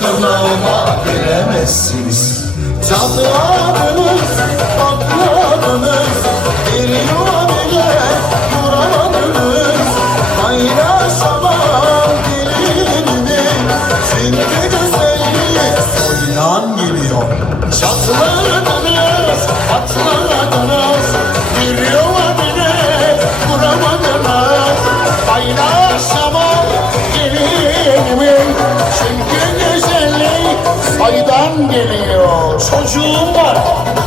kılığıma giremezsiniz. Tanrı 한개되어 소중한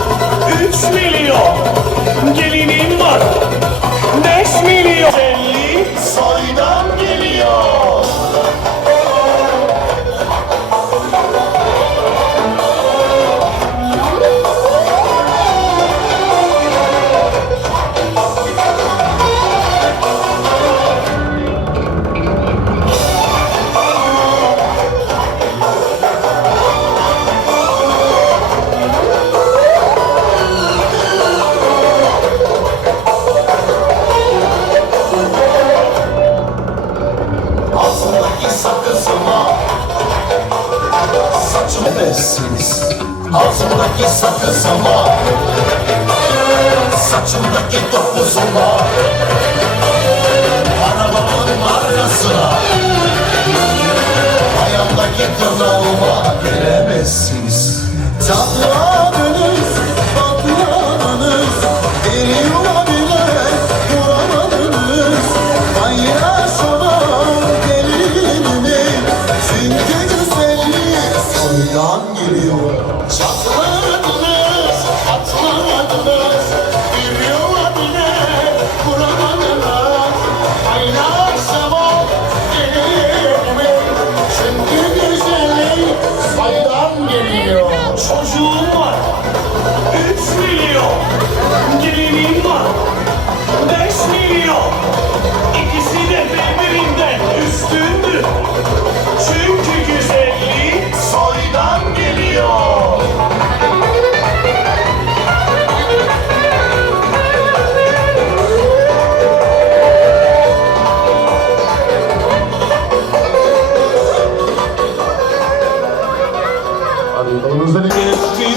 çocuğum var. Üç milyon.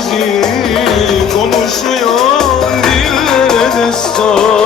bizi konuşuyor dillere destan.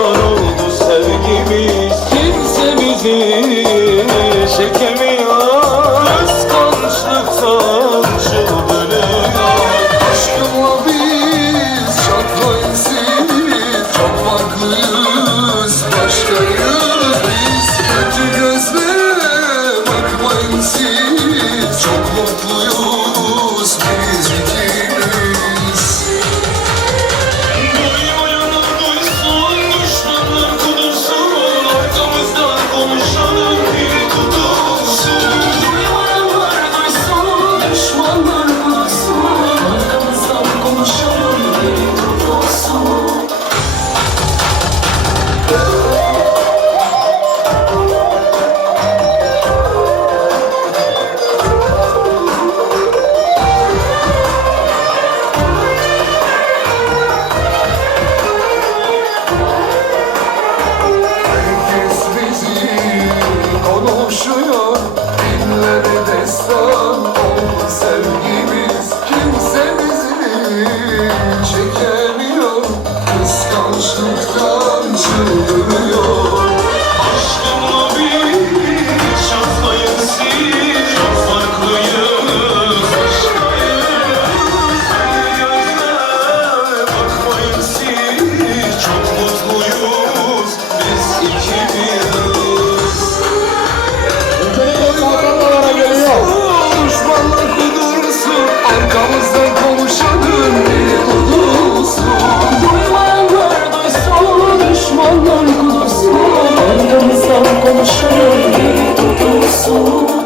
Богом шанує душу.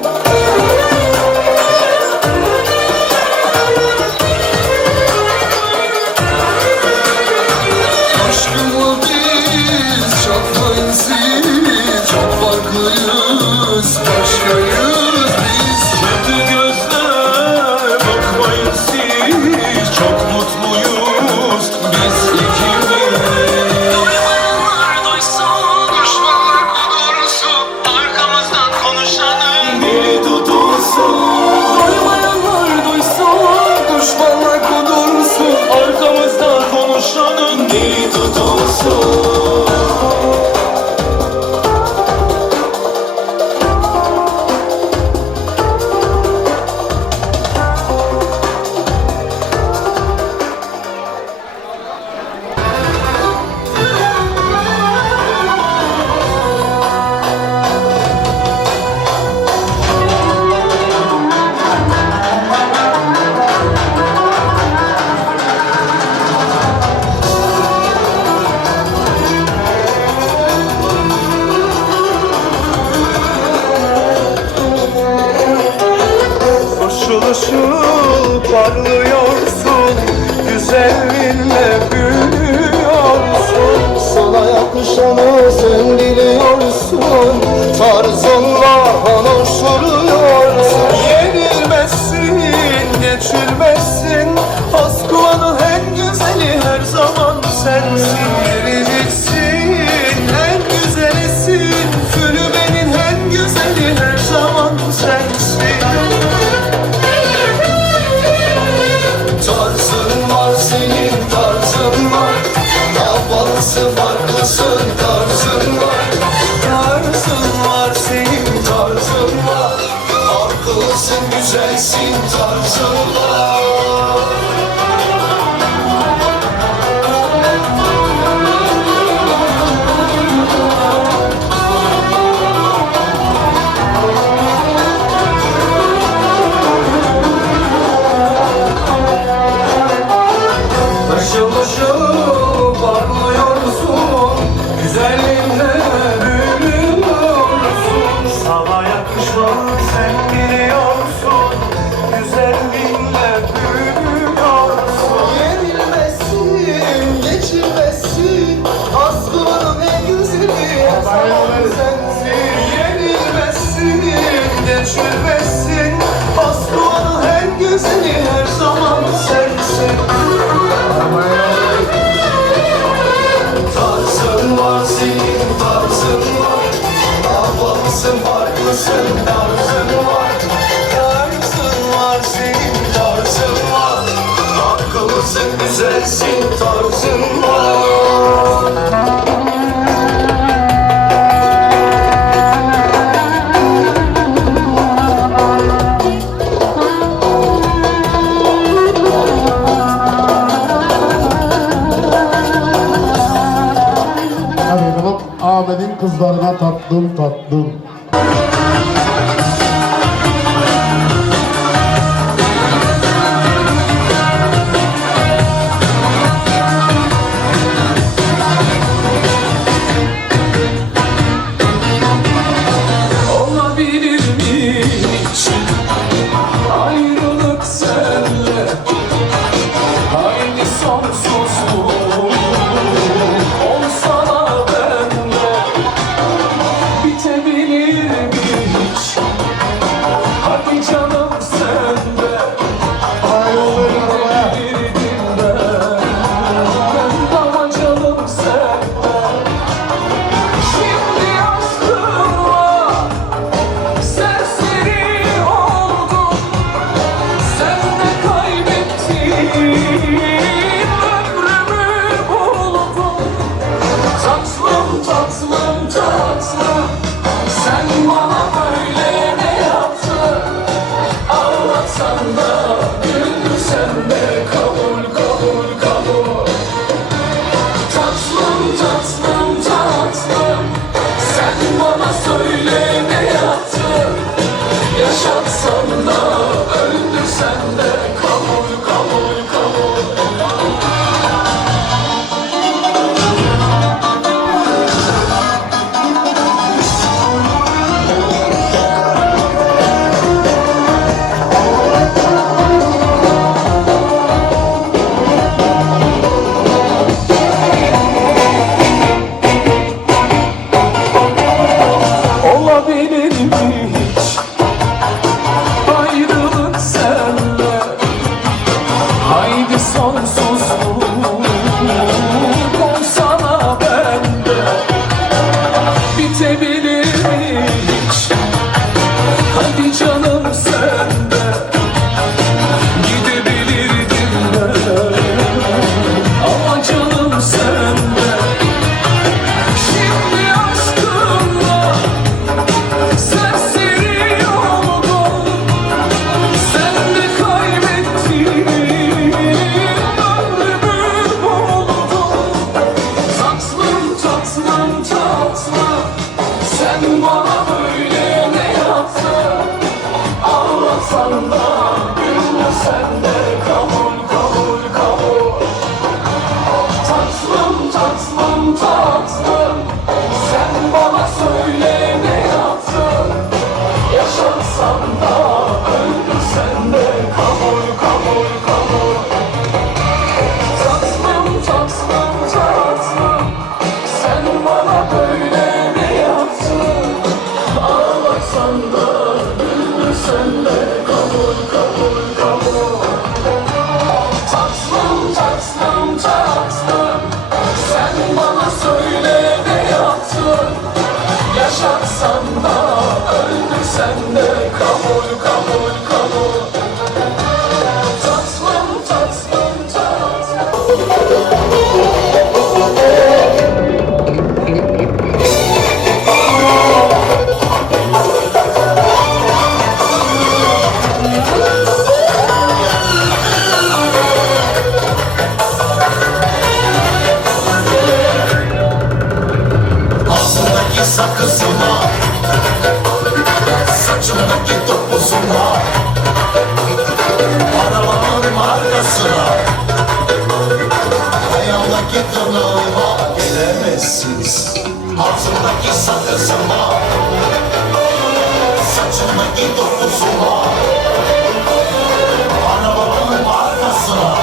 şirbesin Aslıvanın her gözünü her zaman sensin. Tarzın var tarzın var. Ablamsın farklısın tarzın var. Tarzın var senin tarzın var. Akıllısın güzelsin tarzın var. Omuzlarına tatlım tatlım. Yanımdaki tanıma gelemezsiniz. Ağzımdaki sakızıma Saçımdaki dokusuma Arabamın arkasına.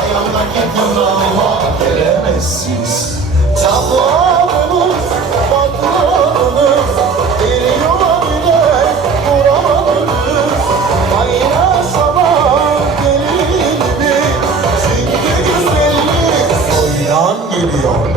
Ayağımdaki tanıma gelemezsiniz. Çabuk geliyor.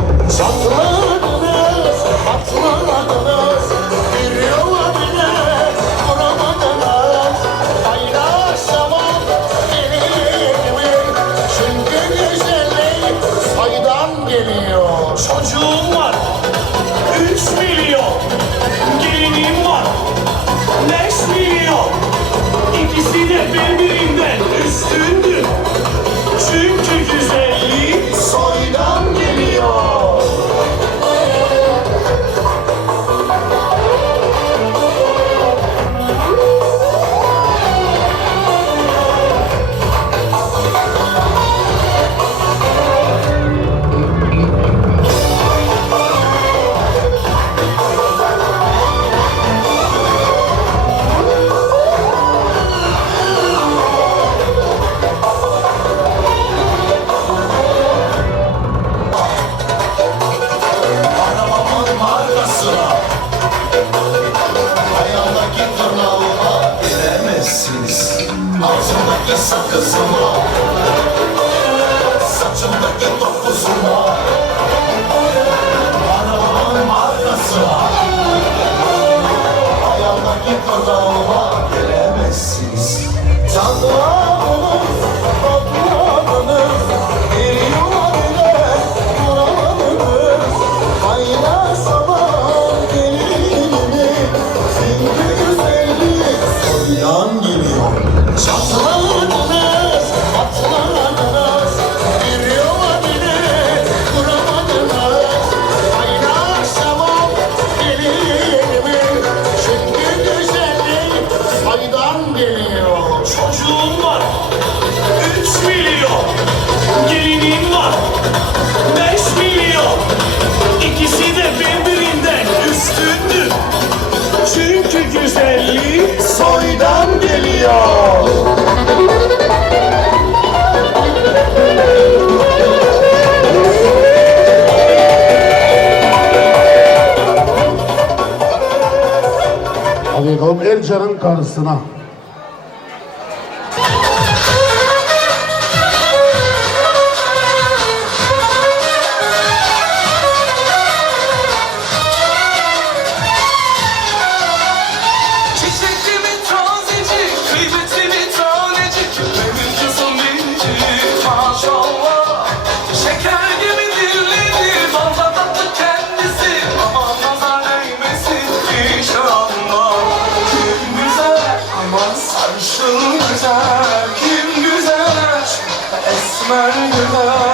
到了希腊 수많은 결과